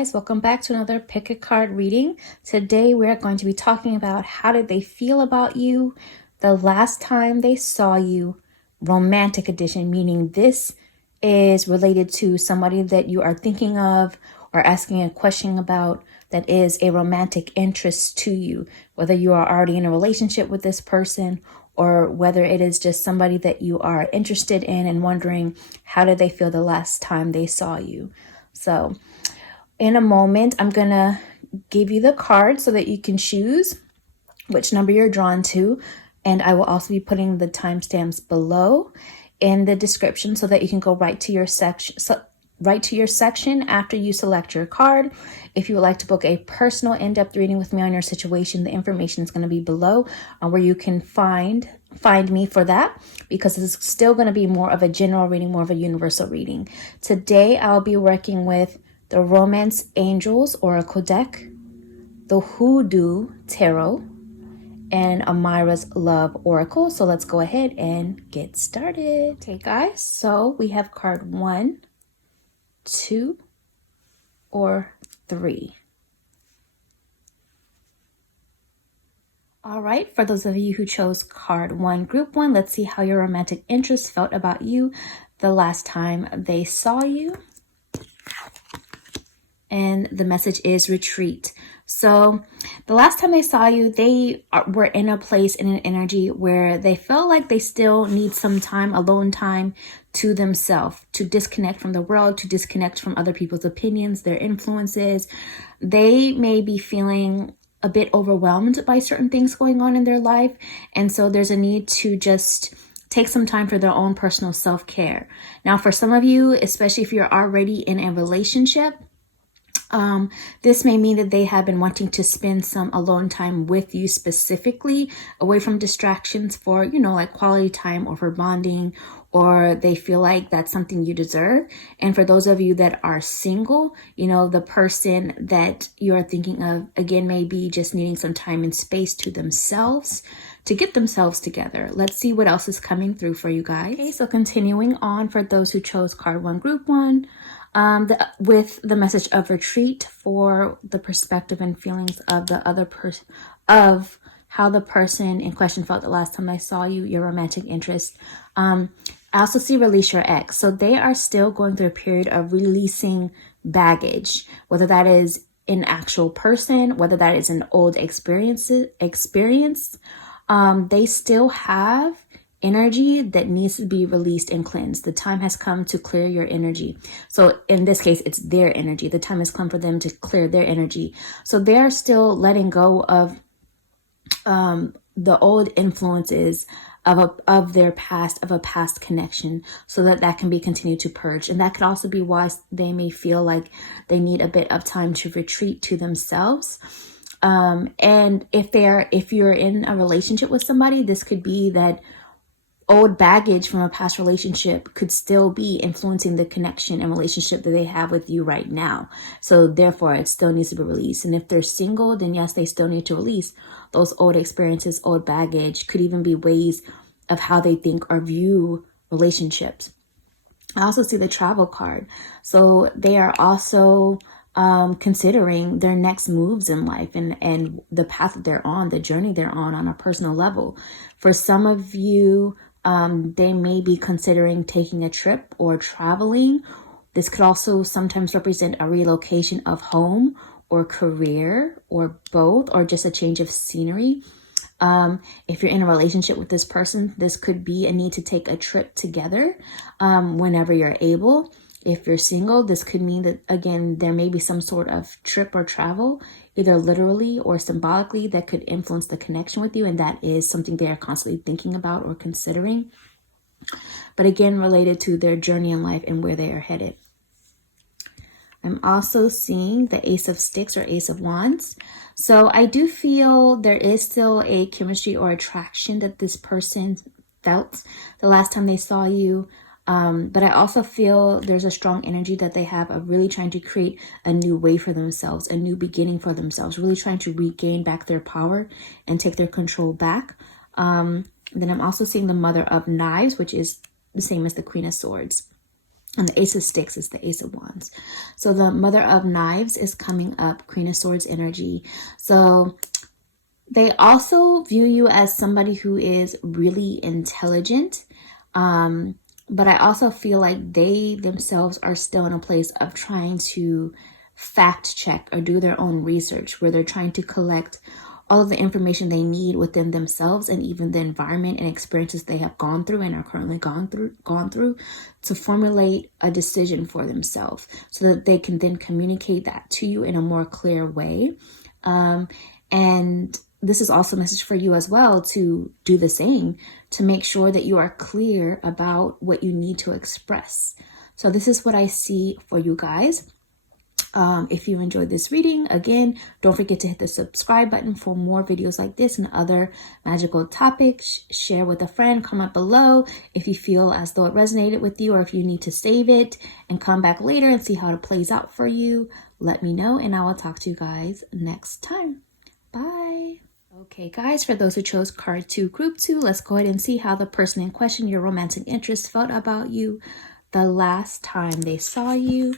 guys, welcome back to another pick a card reading. Today we're going to be talking about how did they feel about you the last time they saw you, romantic edition, meaning this is related to somebody that you are thinking of or asking a question about that is a romantic interest to you, whether you are already in a relationship with this person or whether it is just somebody that you are interested in and wondering how did they feel the last time they saw you. So in a moment, I'm going to give you the card so that you can choose which number you're drawn to. And I will also be putting the timestamps below in the description so that you can go right to your section. After you select your card. If you would like to book a personal in-depth reading with me on your situation, the information is going to be below where you can find me for that, because it's still going to be more of a general reading, more of a universal reading. Today, I'll be working with the Romance Angels Oracle deck, the Hoodoo Tarot, and Amira's Love Oracle. So let's go ahead and get started. Okay, guys, so we have card 1, 2, or 3. All right, for those of you who chose card 1, group 1, let's see how your romantic interest felt about you the last time they saw you. And the message is retreat. So the last time they saw you, they were in a place, in an energy where they felt like they still need some time, alone time to themselves, to disconnect from the world, to disconnect from other people's opinions, their influences. They may be feeling a bit overwhelmed by certain things going on in their life. And so there's a need to just take some time for their own personal self-care. Now, for some of you, especially if you're already in a relationship, this may mean that they have been wanting to spend some alone time with you specifically, away from distractions for, like quality time or for bonding, or they feel like that's something you deserve. And for those of you that are single, the person that you're thinking of, again, may be just needing some time and space to themselves to get themselves together. Let's see what else is coming through for you guys. Okay, so continuing on for those who chose card 1, group 1. With the message of retreat for the perspective and feelings of the other person, of how the person in question felt the last time they saw you, your romantic interest. I also see release your ex. So they are still going through a period of releasing baggage, whether that is an actual person, whether that is an old experience. They still have energy that needs to be released and cleansed. The time has come to clear your energy. So in this case, it's their energy. The time has come for them to clear their energy. So they're still letting go of the old influences of their past, of a past connection, so that can be continued to purge. And that could also be why they may feel like they need a bit of time to retreat to themselves. And if you're in a relationship with somebody, this could be that old baggage from a past relationship could still be influencing the connection and relationship that they have with you right now. So therefore, it still needs to be released. And if they're single, then yes, they still need to release those old experiences, old baggage. Could even be ways of how they think or view relationships. I also see the travel card. So they are also considering their next moves in life and the path that they're on, the journey they're on a personal level. For some of you, they may be considering taking a trip or traveling. This could also sometimes represent a relocation of home or career or both, or just a change of scenery. If you're in a relationship with this person, this could be a need to take a trip together whenever you're able. If you're single, this could mean that, again, there may be some sort of trip or travel, either literally or symbolically, that could influence the connection with you. And that is something they are constantly thinking about or considering. But again, related to their journey in life and where they are headed. I'm also seeing the Ace of Sticks or Ace of Wands. So I do feel there is still a chemistry or attraction that this person felt the last time they saw you. But I also feel there's a strong energy that they have of really trying to create a new way for themselves, a new beginning for themselves, really trying to regain back their power and take their control back. Then I'm also seeing the Mother of Knives, which is the same as the Queen of Swords. And the Ace of Sticks is the Ace of Wands. So the Mother of Knives is coming up, Queen of Swords energy. So they also view you as somebody who is really intelligent. But I also feel like they themselves are still in a place of trying to fact check or do their own research, where they're trying to collect all of the information they need within themselves and even the environment and experiences they have gone through and are currently gone through to formulate a decision for themselves so that they can then communicate that to you in a more clear way. And this is also a message for you as well to do the same, to make sure that you are clear about what you need to express. So this is what I see for you guys. If you enjoyed this reading, again, don't forget to hit the subscribe button for more videos like this and other magical topics. Share with a friend, comment below if you feel as though it resonated with you or if you need to save it and come back later and see how it plays out for you. Let me know and I will talk to you guys next time. Bye. Okay, guys, for those who chose card 2, group 2, let's go ahead and see how the person in question, your romantic interest, felt about you the last time they saw you.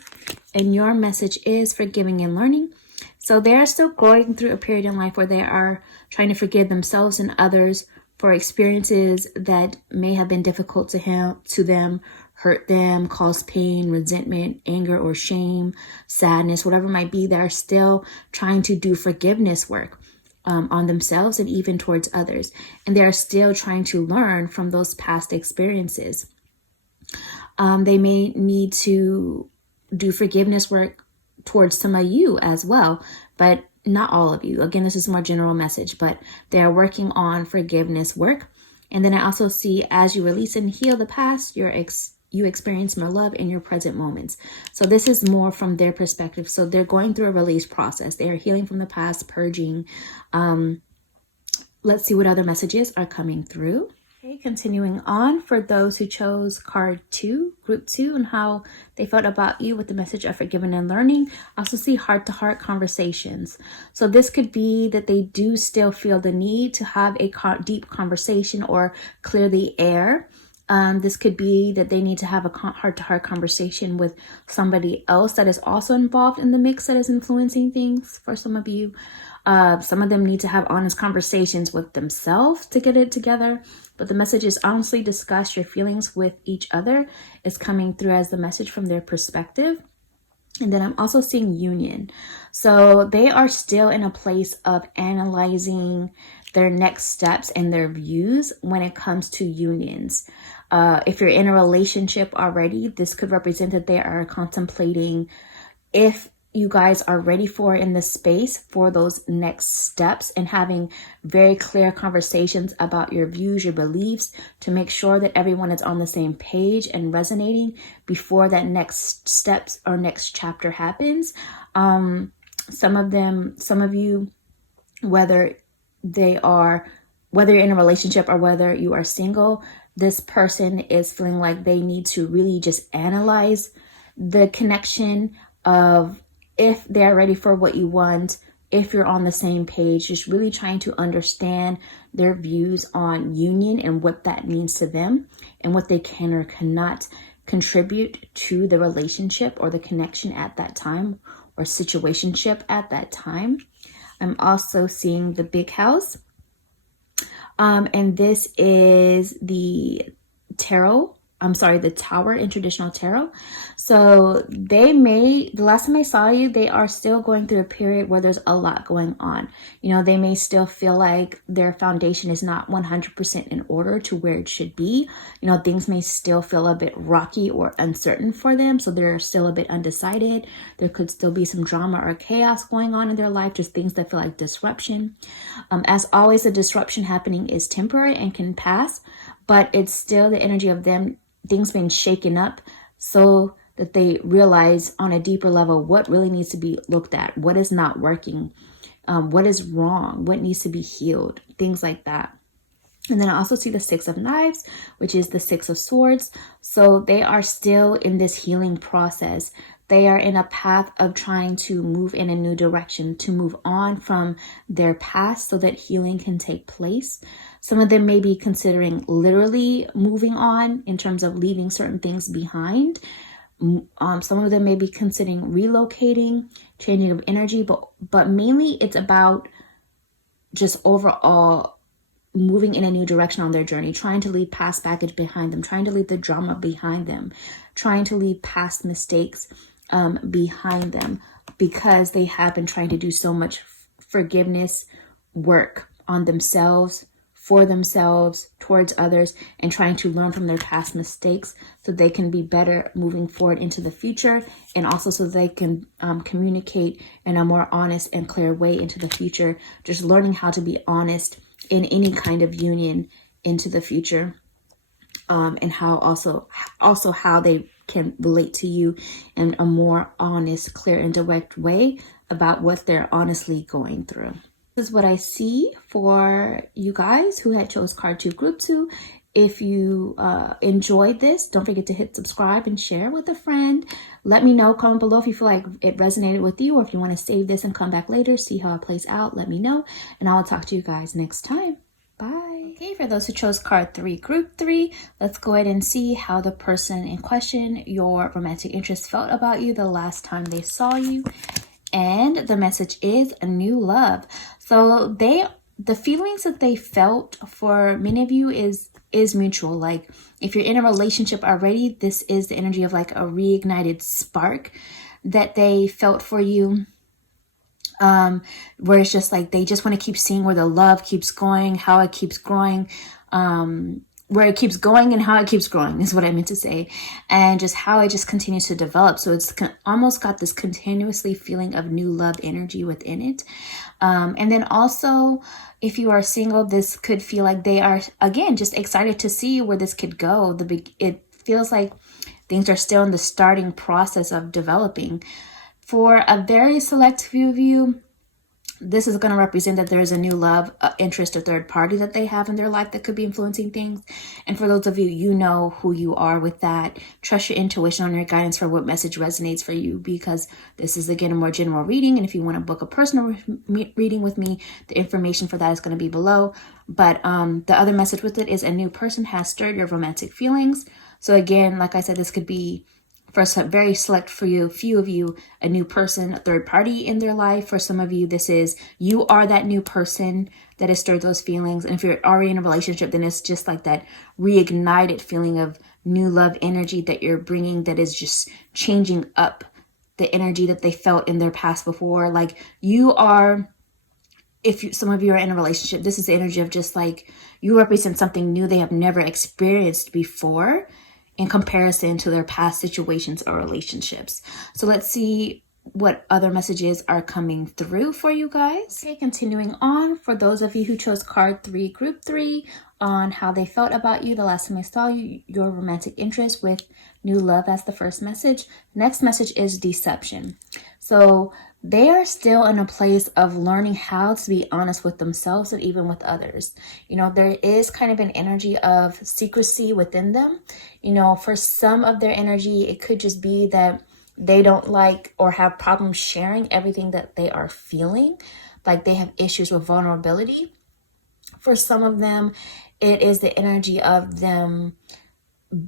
And your message is forgiving and learning. So they're still going through a period in life where they are trying to forgive themselves and others for experiences that may have been difficult to them, hurt them, caused pain, resentment, anger, or shame, sadness, whatever it might be. They're still trying to do forgiveness work on themselves and even towards others. And they are still trying to learn from those past experiences. They may need to do forgiveness work towards some of you as well, but not all of you. Again, this is a more general message, but they are working on forgiveness work. And then I also see as you release and heal the past, you experience more love in your present moments. So this is more from their perspective. So they're going through a release process. They are healing from the past, purging. Let's see what other messages are coming through. Okay, continuing on for those who chose card 2, group 2, and how they felt about you with the message of forgiving and learning. I also see heart-to-heart conversations. So this could be that they do still feel the need to have a deep conversation or clear the air. This could be that they need to have a heart-to-heart conversation with somebody else that is also involved in the mix that is influencing things for some of you. Some of them need to have honest conversations with themselves to get it together. But the message is honestly discuss your feelings with each other is coming through as the message from their perspective. And then I'm also seeing union. So they are still in a place of analyzing their next steps and their views when it comes to unions. If you're in a relationship already, this could represent that they are contemplating if you guys are ready for in the space for those next steps and having very clear conversations about your views, your beliefs, to make sure that everyone is on the same page and resonating before that next steps or next chapter happens. Some of you, whether you're in a relationship or whether you are single, this person is feeling like they need to really just analyze the connection of if they're ready for what you want, if you're on the same page, just really trying to understand their views on union and what that means to them and what they can or cannot contribute to the relationship or the connection at that time or situationship at that time. I'm also seeing the big house. And this is the the tower in traditional tarot. So the last time I saw you, they are still going through a period where there's a lot going on. They may still feel like their foundation is not 100% in order to where it should be. Things may still feel a bit rocky or uncertain for them. So they're still a bit undecided. There could still be some drama or chaos going on in their life, just things that feel like disruption. As always, the disruption happening is temporary and can pass, but it's still the energy of them, things being shaken up so that they realize on a deeper level what really needs to be looked at, what is not working, what is wrong, what needs to be healed, things like that. And then I also see the 6 of Knives, which is the 6 of Swords. So they are still in this healing process. They are in a path of trying to move in a new direction, to move on from their past so that healing can take place. Some of them may be considering literally moving on in terms of leaving certain things behind. Some of them may be considering relocating, changing of energy, but mainly it's about just overall moving in a new direction on their journey, trying to leave past baggage behind them, trying to leave the drama behind them, trying to leave past mistakes behind them, because they have been trying to do so much forgiveness work on themselves, for themselves, towards others, and trying to learn from their past mistakes so they can be better moving forward into the future, and also so they can communicate in a more honest and clear way into the future. Just learning how to be honest in any kind of union into the future, and how also how they can relate to you in a more honest, clear, and direct way about what they're honestly going through. This is what I see for you guys who had chose card 2, group 2. If you enjoyed this, don't forget to hit subscribe and share with a friend. Let me know, comment below if you feel like it resonated with you, or if you want to save this and come back later, see how it plays out, let me know, and I'll talk to you guys next time. Bye. Okay, for those who chose card 3, group 3, let's go ahead and see how the person in question, your romantic interest, felt about you the last time they saw you. And the message is a new love. So the feelings that they felt for many of you is mutual. Like if you're in a relationship already, this is the energy of like a reignited spark that they felt for you. Where it's just like they just want to keep seeing where the love keeps going, how it keeps growing, where it keeps going and how it keeps growing is what I meant to say, and just how it just continues to develop. So it's almost got this continuously feeling of new love energy within it. And then also, if you are single, this could feel like they are, again, just excited to see where this could go. It feels like things are still in the starting process of developing. For a very select few of you, this is going to represent that there is a new love, interest, or third party that they have in their life that could be influencing things. And for those of you, you know who you are with that. Trust your intuition on your guidance for what message resonates for you, because this is, again, a more general reading. And if you want to book a personal reading with me, the information for that is going to be below. But the other message with it is a new person has stirred your romantic feelings. So again, like I said, this could be, for some very select few of you, a new person, a third party in their life. For some of you, this is you are that new person that has stirred those feelings. And if you're already in a relationship, then it's just like that reignited feeling of new love energy that you're bringing, that is just changing up the energy that they felt in their past before. Like you are, some of you are in a relationship, this is the energy of just like you represent something new they have never experienced before, in comparison to their past situations or relationships. So let's see what other messages are coming through for you guys. Okay, continuing on, for those of you who chose card 3, group 3, on how they felt about you the last time I saw you, your romantic interest, with new love as the first message. Next message is deception. So they are still in a place of learning how to be honest with themselves and even with others. You know, there is kind of an energy of secrecy within them. You know, for some of their energy, it could just be that they don't like or have problems sharing everything that they are feeling. Like they have issues with vulnerability. For some of them, it is the energy of them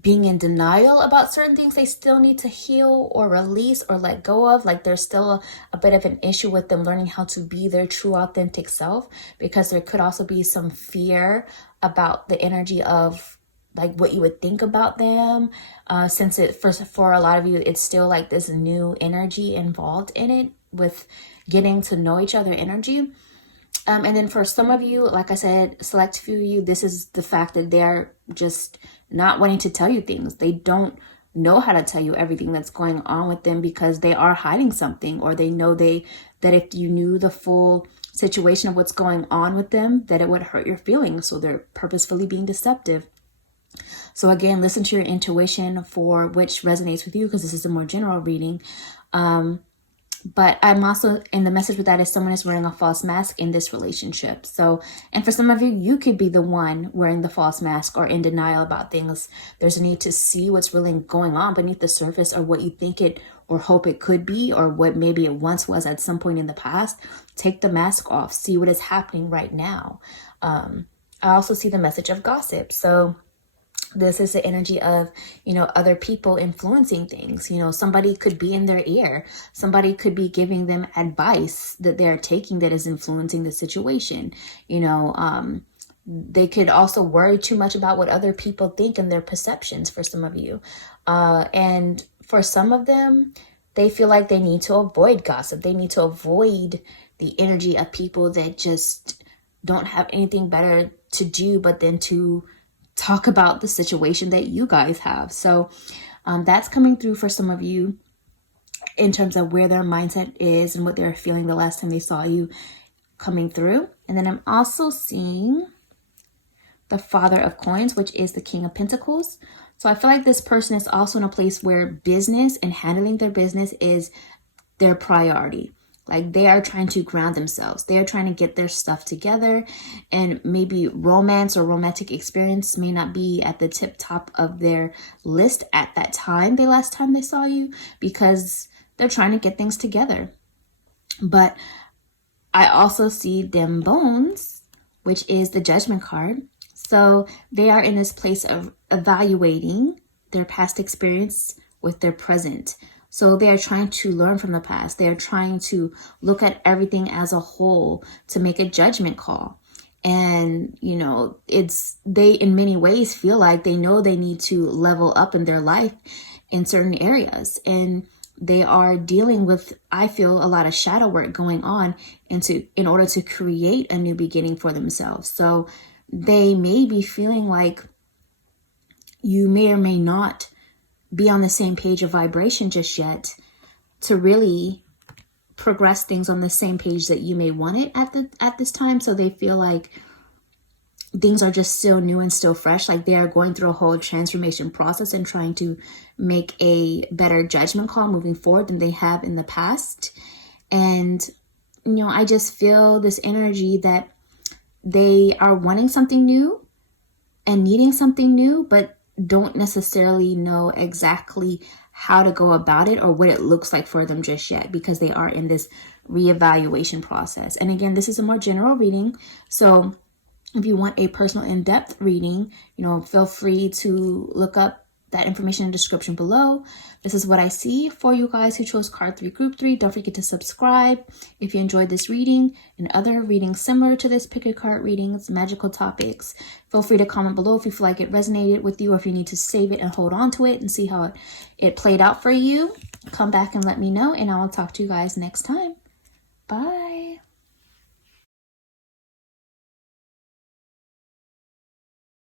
being in denial about certain things they still need to heal or release or let go of. Like there's still a bit of an issue with them learning how to be their true authentic self, because there could also be some fear about the energy of like what you would think about them, since it for a lot of you, it's still like this new energy involved in it with getting to know each other energy. And then for some of you, like I said, select few of you, this is the fact that they're just not wanting to tell you things. They don't know how to tell you everything that's going on with them, because they are hiding something, or they know that if you knew the full situation of what's going on with them, that it would hurt your feelings. So they're purposefully being deceptive. So again, listen to your intuition for which resonates with you, because this is a more general reading. But I'm also, in the message with that is someone is wearing a false mask in this relationship. So, and for some of you, you could be the one wearing the false mask or in denial about things. There's a need to see what's really going on beneath the surface, or what you think it or hope it could be, or what maybe it once was at some point in the past. Take the mask off, see what is happening right now. I also see the message of gossip. So This is the energy of, other people influencing things. Somebody could be in their ear. Somebody could be giving them advice that they're taking that is influencing the situation. They could also worry too much about what other people think and their perceptions for some of you. And for some of them, they feel like they need to avoid gossip. They need to avoid the energy of people that just don't have anything better to do but then to talk about the situation that you guys have. So that's coming through for some of you in terms of where their mindset is and what they're feeling the last time they saw you coming through. And then I'm also seeing the Father of Coins, which is the King of Pentacles. So I feel like this person is also in a place where business and handling their business is their priority. Like they are trying to ground themselves. They are trying to get their stuff together, and maybe romance or romantic experience may not be at the tip top of their list at that time, the last time they saw you, because they're trying to get things together. But I also see them bones, which is the Judgment card. So they are in this place of evaluating their past experience with their present. So they are trying to learn from the past. They are trying to look at everything as a whole to make a judgment call. And, they in many ways feel like they know they need to level up in their life in certain areas. And they are dealing with, I feel, a lot of shadow work going on in order to create a new beginning for themselves. So they may be feeling like you may or may not be on the same page of vibration just yet to really progress things on the same page that you may want it at this time. So they feel like things are just still new and still fresh, like they are going through a whole transformation process and trying to make a better judgment call moving forward than they have in the past. And I just feel this energy that they are wanting something new and needing something new, but don't necessarily know exactly how to go about it or what it looks like for them just yet, because they are in this reevaluation process. And again, this is a more general reading. So if you want a personal in-depth reading, feel free to look up that information in the description below. This is what I see for you guys who chose card 3, group 3. Don't forget to subscribe if you enjoyed this reading and other readings similar to this. Pick a card readings, magical topics. Feel free to comment below if you feel like it resonated with you, or if you need to save it and hold on to it and see how it played out for you. Come back and let me know, and I will talk to you guys next time. Bye.